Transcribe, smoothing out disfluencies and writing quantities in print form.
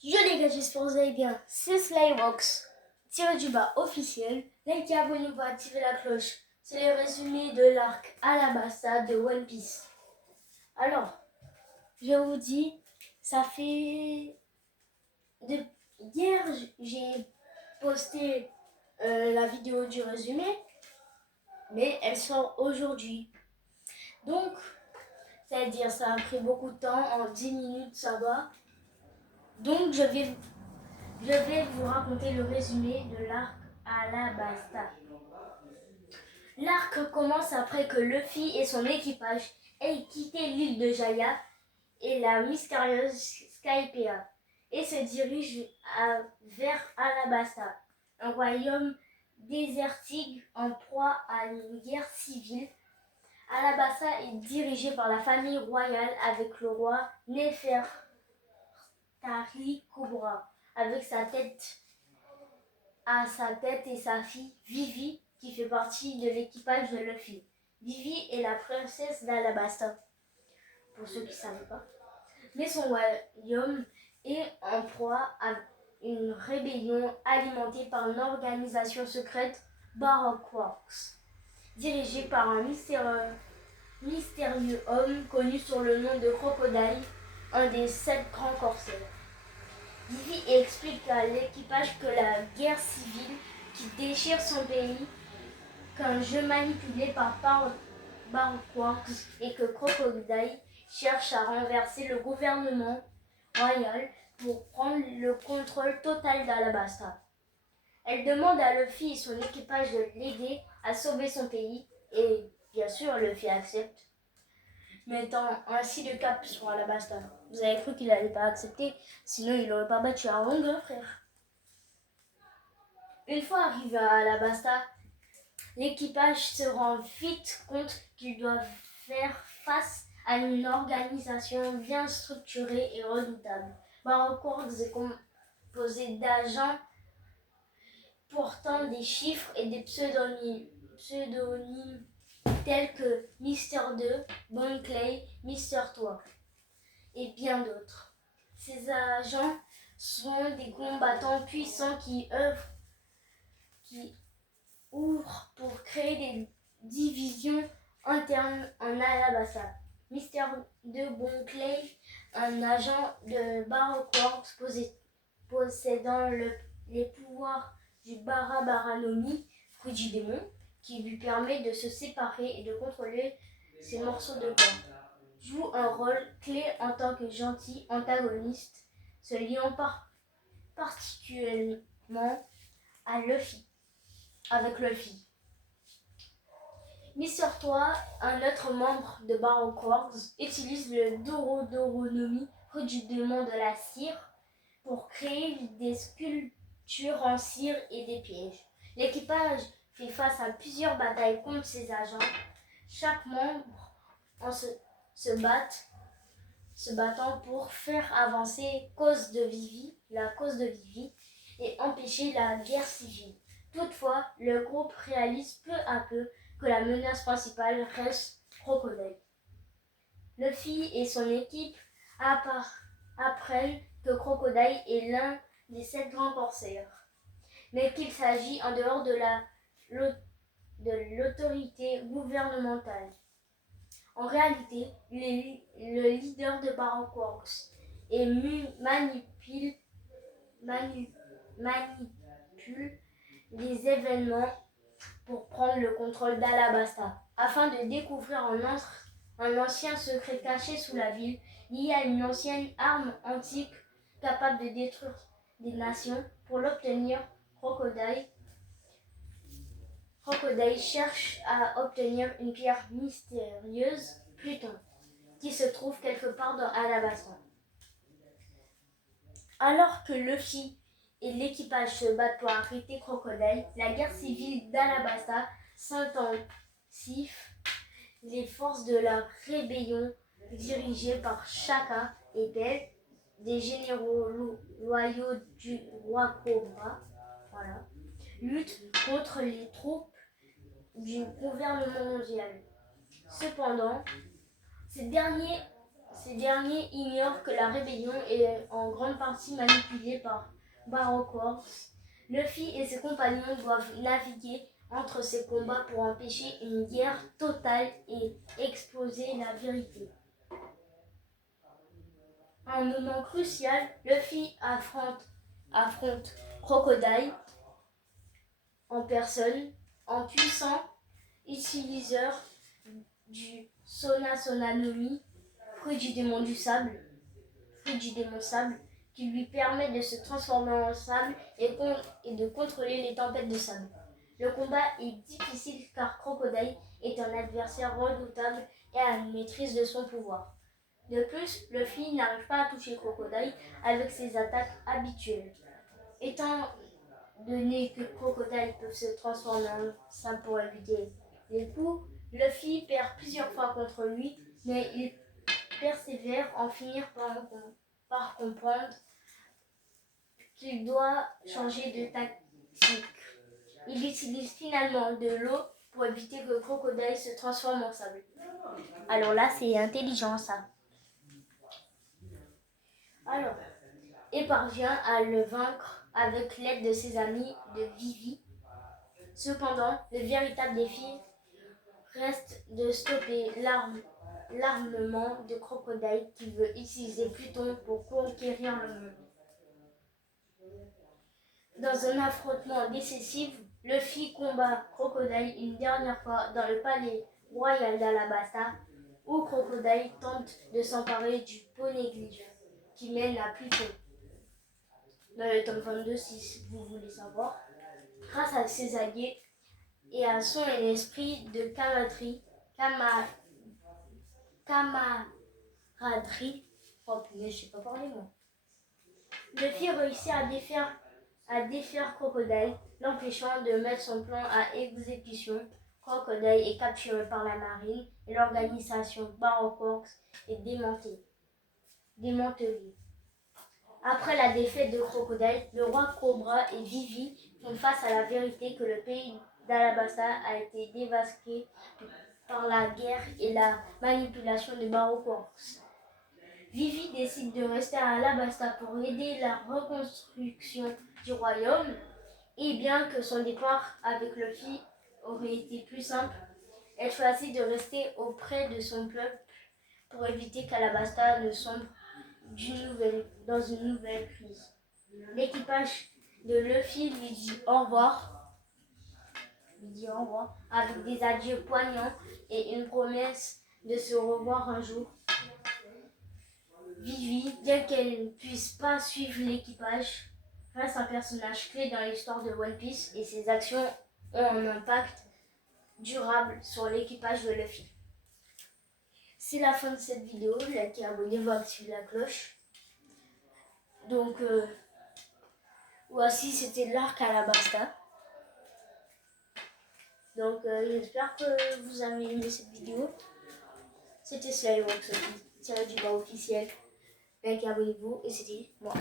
Yo les gars, j'espère que vous allez bien. C'est Slybox, tiré du bas officiel. Likez, abonnez-vous, activez la cloche. C'est le résumé de l'arc Alabasta de One Piece. Alors, je vous dis, ça fait... Hier, j'ai posté la vidéo du résumé, mais elle sort aujourd'hui. Donc, c'est-à-dire, ça a pris beaucoup de temps, en 10 minutes, ça va. Donc, je vais vous raconter le résumé de l'arc Alabasta. L'arc commence après que Luffy et son équipage aient quitté l'île de Jaya et la mystérieuse Skypiea et se dirigent vers Alabasta, un royaume désertique en proie à une guerre civile. Alabasta est dirigé par la famille royale avec le roi Nefertari Cobra, avec sa tête et sa fille Vivi qui fait partie de l'équipage de Luffy. Vivi est la princesse d'Alabasta, pour ceux qui ne savaient pas. Mais son royaume est en proie à une rébellion alimentée par une organisation secrète, Baroque Works, dirigée par un mystérieux homme connu sous le nom de Crocodile, un des 7 grands corsaires. Vivi explique à l'équipage que la guerre civile qui déchire son pays, qu'un jeu manipulé par Baroque Works et que Crocodile cherche à renverser le gouvernement royal pour prendre le contrôle total d'Alabasta. Elle demande à Luffy et son équipage de l'aider à sauver son pays et bien sûr Luffy accepte, mettant ainsi le cap sur Alabasta. Vous avez cru qu'il n'allait pas accepter, sinon il n'aurait pas battu un Ronger, frère. Une fois arrivé à Alabasta, l'équipage se rend vite compte qu'ils doivent faire face à une organisation bien structurée et redoutable. Baroque Works est composé d'agents portant des chiffres et des pseudonymes tels que Mister 2, Bon Clay, Mister 3 et bien d'autres. Ces agents sont des combattants puissants qui ouvrent pour créer des divisions internes en Alabasta. Mister 2 Bon Clay, un agent de Baroque Works possédant les pouvoirs du Barabaranomi, fruit du démon, qui lui permet de se séparer et de contrôler ses morceaux de bois, joue un rôle clé en tant que gentil antagoniste, se liant particulièrement avec Luffy. Mister 3, un autre membre de Baroque Works, utilise le Dorodoronomi, fruit du démon de la cire, pour créer des sculptures en cire et des pièges. L'équipage fait face à plusieurs batailles contre ces agents, chaque membre se battant pour faire avancer la cause de Vivi et empêcher la guerre civile. Toutefois, le groupe réalise peu à peu que la menace principale reste Crocodile. Luffy et son équipe apprennent que Crocodile est l'un des 7 grands corsaires, mais qu'il s'agit en dehors de l'autorité gouvernementale. En réalité, le leader de Baroque Works et manipule les événements pour prendre le contrôle d'Alabasta. Afin de découvrir un ancien secret caché sous la ville, lié à une ancienne arme antique capable de détruire des nations. Pour l'obtenir, Crocodile cherche à obtenir une pierre mystérieuse, Pluton, qui se trouve quelque part dans Alabasta. Alors que Luffy et l'équipage se battent pour arrêter Crocodile, la guerre civile d'Alabasta s'intensifie. Les forces de la rébellion, dirigées par Shaka et Bell, des généraux loyaux du roi Cobra, luttent contre les troupes du gouvernement mondial. Cependant, ces derniers Ces derniers ignorent que la rébellion est en grande partie manipulée par Baroque. Luffy et ses compagnons doivent naviguer entre ces combats pour empêcher une guerre totale et exposer la vérité. À un moment crucial, Luffy affronte Crocodile en personne, en puissant utiliseur du Sona-Sona-no-Mi, fruit du démon sable, qui lui permet de se transformer en sable et de contrôler les tempêtes de sable. Le combat est difficile car Crocodile est un adversaire redoutable et a une maîtrise de son pouvoir. De plus, Luffy n'arrive pas à toucher Crocodile avec ses attaques habituelles. Étant donné que Crocodile peut se transformer en sable pour éviter les coups, Luffy perd plusieurs fois contre lui, mais il persévère en finir par comprendre qu'il doit changer de tactique. Il utilise finalement de l'eau pour éviter que Crocodile se transforme en sable. Alors là, c'est intelligent ça. Alors, et parvient à le vaincre avec l'aide de ses amis de Vivi. Cependant, le véritable défi reste de stopper l'armement de Crocodile qui veut utiliser Pluton pour conquérir le monde. Dans un affrontement décisif, Luffy combat Crocodile une dernière fois dans le palais royal d'Alabasta, où Crocodile tente de s'emparer du poneglyphe qui mène à Pluton. Dans le tome 22, si vous voulez savoir, grâce à ses alliés et à son esprit de camaraderie, oh punaise, je sais pas parler moi. Luffy réussit à défaire Crocodile, l'empêchant de mettre son plan à exécution. Crocodile est capturé par la marine et l'organisation Baroque Works est démantelée. Après la défaite de Crocodile, le roi Cobra et Vivi font face à la vérité que le pays d'Alabasta a été dévasté par la guerre et la manipulation de Baroque Works. Vivi décide de rester à Alabasta pour aider la reconstruction du royaume, et bien que son départ avec Luffy aurait été plus simple, elle choisit de rester auprès de son peuple pour éviter qu'Alabasta ne sombre dans une nouvelle crise. L'équipage de Luffy lui dit au revoir avec des adieux poignants et une promesse de se revoir un jour. Vivi, bien qu'elle ne puisse pas suivre l'équipage, reste un personnage clé dans l'histoire de One Piece et ses actions ont un impact durable sur l'équipage de Luffy. C'est la fin de cette vidéo. Likez, abonnez-vous, activez la cloche. Donc, voici, c'était l'arc Alabasta. Donc, j'espère que vous avez aimé cette vidéo. C'était Slyrox, tiré du bas officiel. Likez, abonnez-vous, et c'était moi.